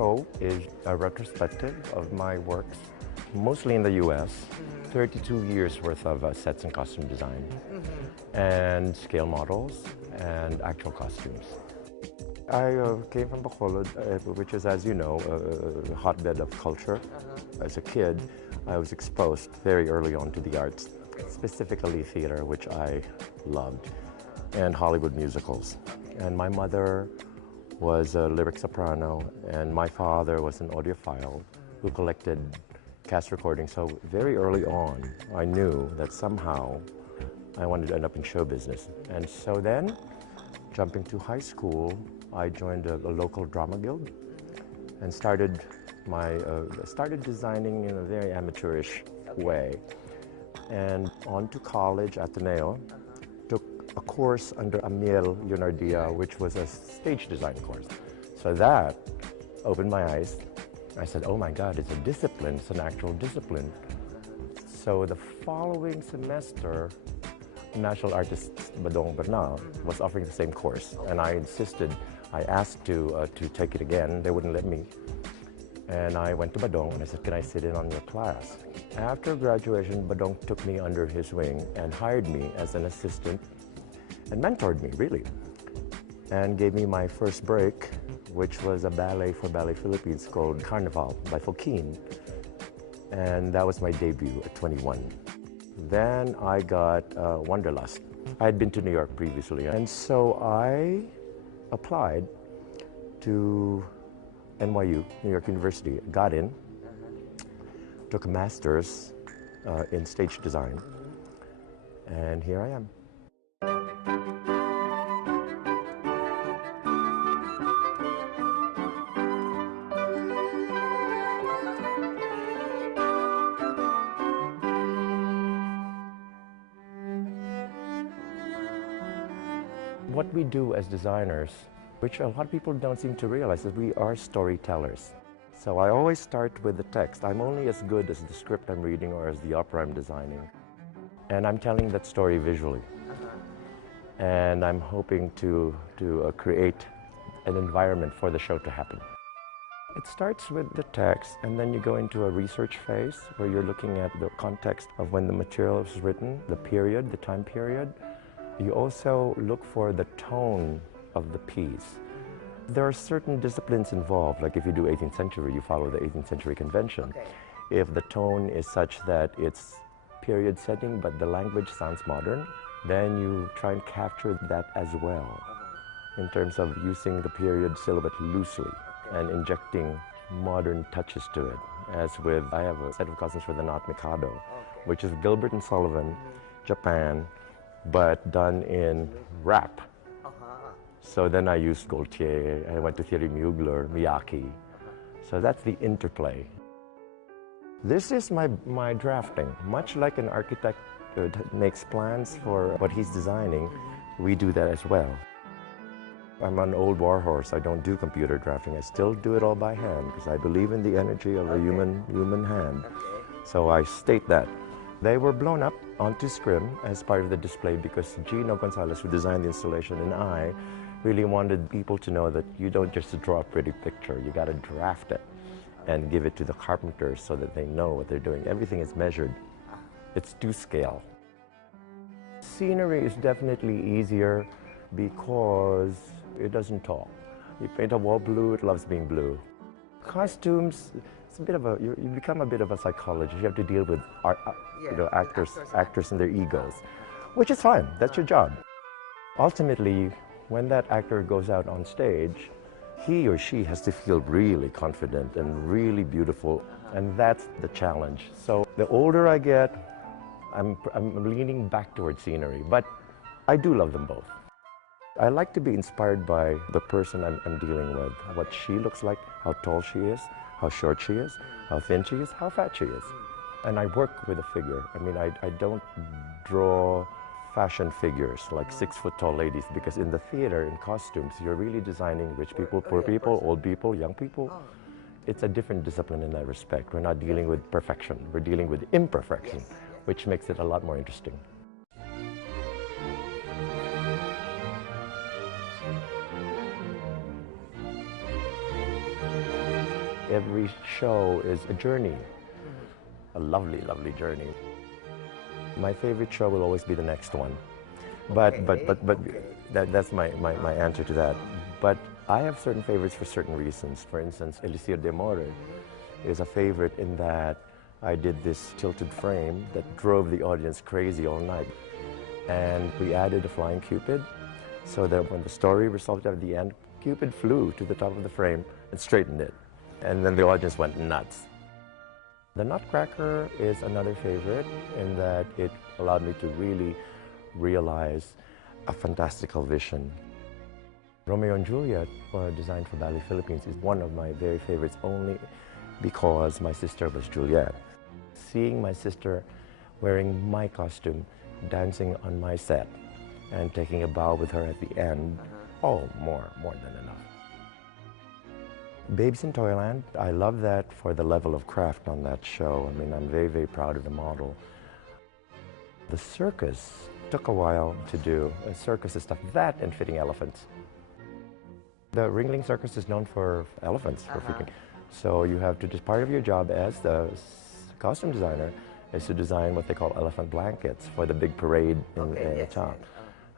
show is a retrospective of my works, mostly in the U.S., 32 years worth of sets and costume design, and scale models, and actual costumes. I came from Bacolod, which is, as you know, a hotbed of culture. As a kid, I was exposed very early on to the arts, specifically theater, which I loved, and Hollywood musicals. And my mother was a lyric soprano, and my father was an audiophile who collected cast recordings. So very early on, I knew that somehow I wanted to end up in show business. And so then, jumping to high school, I joined a local drama guild and started designing in a very amateurish way. And on to college, Ateneo, took a course under Amiel Leonardia, which was a stage design course. So that opened my eyes. I said, oh my God, it's a discipline, it's an actual discipline. So the following semester, National Artist Badong Bernal was offering the same course, and I insisted. I asked to take it again. They wouldn't let me. And I went to Badong and I said, can I sit in on your class? After graduation, Badong took me under his wing and hired me as an assistant and mentored me, really, and gave me my first break, which was a ballet for Ballet Philippines called Carnival by Fokin. And that was my debut at 21. Then I got Wanderlust. I had been to New York previously, and so I applied to NYU, New York University, got in, took a master's in stage design, and here I am. What we do as designers, which a lot of people don't seem to realize, is we are storytellers. So I always start with the text. I'm only as good as the script I'm reading or as the opera I'm designing. And I'm telling that story visually. And I'm hoping to create an environment for the show to happen. It starts with the text, and then you go into a research phase where you're looking at the context of when the material was written, the period, the time period. You also look for the tone of the piece. There are certain disciplines involved, like if you do 18th century, you follow the 18th century convention. Okay. If the tone is such that it's period setting, but the language sounds modern, then you try and capture that as well, in terms of using the period silhouette loosely and injecting modern touches to it. As with, I have a set of costumes for the Not Mikado, which is Gilbert and Sullivan, Japan, but done in wrap. So then I used Gaultier, I went to Thierry Mugler, Miyake. So that's the interplay. This is my drafting. Much like an architect makes plans for what he's designing, we do that as well. I'm an old warhorse. I don't do computer drafting. I still do it all by hand because I believe in the energy of a human hand. So I state that. They were blown up onto scrim as part of the display because Gino Gonzalez, who designed the installation, and I really wanted people to know that you don't just draw a pretty picture, you got to draft it and give it to the carpenters so that they know what they're doing. Everything is measured. It's to scale. Scenery is definitely easier because it doesn't talk. You paint a wall blue, it loves being blue. Costumes, it's a bit of you become a bit of a psychologist. You have to deal with actors and their egos, which is fine. That's your job. Ultimately, when that actor goes out on stage, he or she has to feel really confident and really beautiful, and that's the challenge. So the older I get, I'm leaning back towards scenery, but I do love them both. I like to be inspired by the person I'm dealing with, what she looks like, how tall she is, how short she is, how thin she is, how fat she is. And I work with a figure. I mean, I don't draw fashion figures like 6-foot-tall ladies, because in the theater, in costumes, you're really designing rich people, poor people, old people, young people. It's a different discipline in that respect. We're not dealing with perfection. We're dealing with imperfection, which makes it a lot more interesting. every show is a journey, a lovely, lovely journey. My favorite show will always be the next one. But that's my answer to that. But I have certain favorites for certain reasons. For instance, Elixir de More is a favorite in that I did this tilted frame that drove the audience crazy all night. And we added a flying Cupid so that when the story resulted at the end, Cupid flew to the top of the frame and straightened it. And then the audience went nuts. The Nutcracker is another favorite in that it allowed me to really realize a fantastical vision. Romeo and Juliet, designed for Ballet Philippines, is one of my very favorites only because my sister was Juliet. Seeing my sister wearing my costume, dancing on my set, and taking a bow with her at the end, oh, more than enough. Babes in Toyland, I love that for the level of craft on that show. I mean, I'm very, very proud of the model. The circus took a while to do. A circus is stuff that and fitting elephants. The Ringling Circus is known for elephants, for fitting. So you have to, just part of your job as the costume designer is to design what they call elephant blankets for the big parade in town.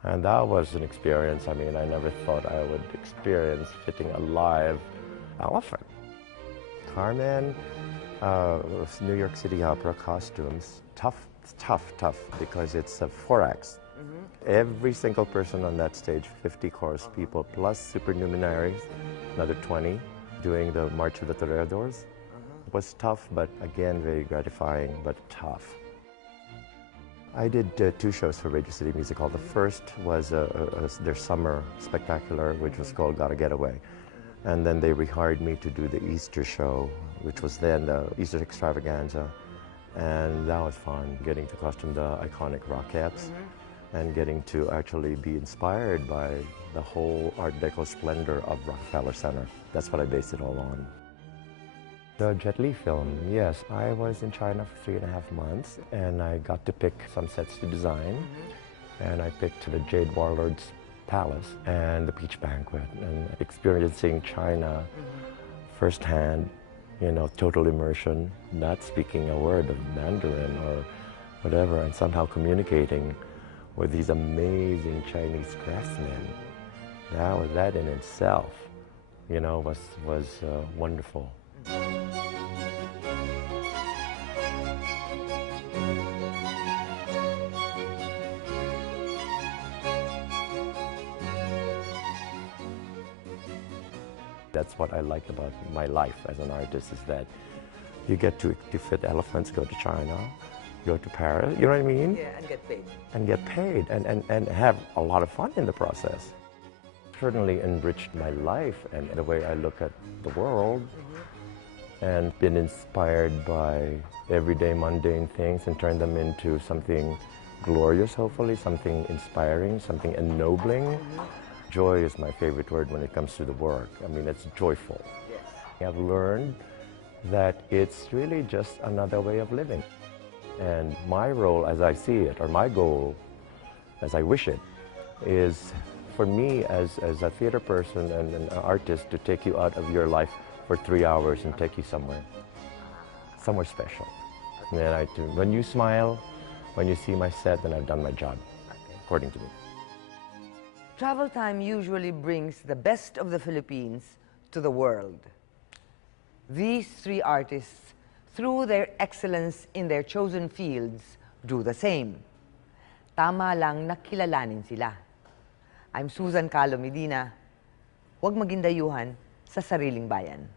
And that was an experience. I mean, I never thought I would experience fitting a live elephant. Carmen, New York City Opera costumes, tough, because it's a 4-acts. Every single person on that stage, 50 chorus people, plus supernumeraries, another 20, doing the March of the Toreadors. Was tough, but again, very gratifying, but tough. I did 2 shows for Radio City Music Hall. The first was their summer spectacular, which was called Gotta Get Away. And then they rehired me to do the Easter show, which was then the Easter Extravaganza. And that was fun, getting to costume the iconic Rockettes and getting to actually be inspired by the whole Art Deco splendor of Rockefeller Center. That's what I based it all on. The Jet Li film, yes, I was in China for 3.5 months and I got to pick some sets to design. And I picked the Jade Warlord's Palace and the Peach Banquet, and experiencing China firsthand, you know, total immersion, not speaking a word of Mandarin or whatever, and somehow communicating with these amazing Chinese craftsmen. That in itself, you know, was wonderful. That's what I like about my life as an artist, is that you get to fit elephants, go to China, go to Paris, you know what I mean? Yeah, and get paid. And get paid, and have a lot of fun in the process. Certainly enriched my life and the way I look at the world, and been inspired by everyday mundane things and turned them into something glorious, hopefully, something inspiring, something ennobling. Joy is my favorite word when it comes to the work. I mean, it's joyful. Yes. I've learned that it's really just another way of living. And my role as I see it, or my goal as I wish it, is for me as a theater person and an artist to take you out of your life for 3 hours and take you somewhere special. And then when you smile, when you see my set, then I've done my job, according to me. Travel Time usually brings the best of the Philippines to the world. These 3 artists, through their excellence in their chosen fields, do the same. Tama lang na kilalanin sila. I'm Susan Calo Medina. Huwag maging dayuhan sa sariling bayan.